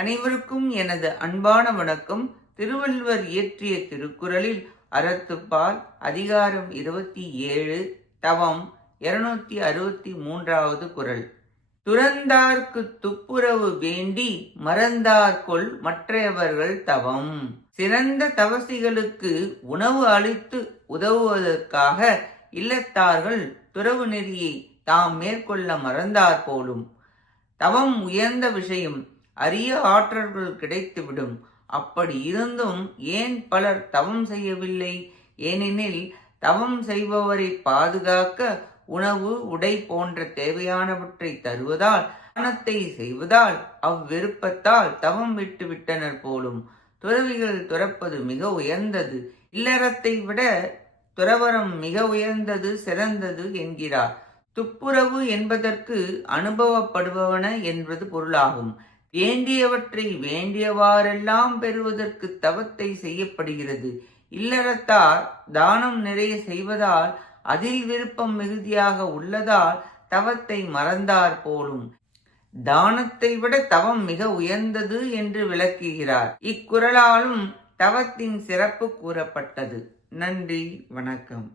அனைவருக்கும் எனது அன்பான வணக்கம். திருவள்ளுவர் இயற்றிய திருக்குறளில் அறத்துப்பால் அதிகாரம் 27 தவம் 263வது குறள். துறந்தார்க்கு துப்புரவு வேண்டி மறந்தார்கொல் மற்றையவர்கள் தவம். சிறந்த தவசிகளுக்கு உணவு அளித்து உதவுவதற்காக இல்லத்தார்கள் துறவு நெறியை தாம் மேற்கொள்ள மறந்தார் போலும். தவம் உயர்ந்த விஷயம், அரிய ஆற்றல்கள் கிடைத்துவிடும். அப்படி இருந்தும் ஏன் பலர் தவம் செய்யவில்லை? ஏனெனில் தவம் செய்பவரை பாதுகாக்க உணவு, உடை போன்ற தேவையானவற்றை தருவதால், தானத்தை செய்வதால், அவ்விருப்பத்தால் தவம் விட்டு விட்டனர் போலும். துறவிகள் துறப்பது மிக உயர்ந்தது, இல்லறத்தை விட துறவரம் மிக உயர்ந்தது, சிறந்தது என்கிறார். துப்புரவு என்பதற்கு அனுபவப்படுபவன என்பது பொருளாகும். வேண்டியவற்றை வேண்டியவாறெல்லாம் பெறுவதற்கு தவத்தை செய்யப்படுகிறது. இல்லறத்தார் தானம் நிறைய செய்வதால், அதில் விருப்பம் மிகுதியாக உள்ளதால் தவத்தை மறந்தார் போலும். தானத்தை விட தவம் மிக உயர்ந்தது என்று விளக்குகிறார். இக்குறளாலும் தவத்தின் சிறப்பு கூறப்பட்டது. நன்றி, வணக்கம்.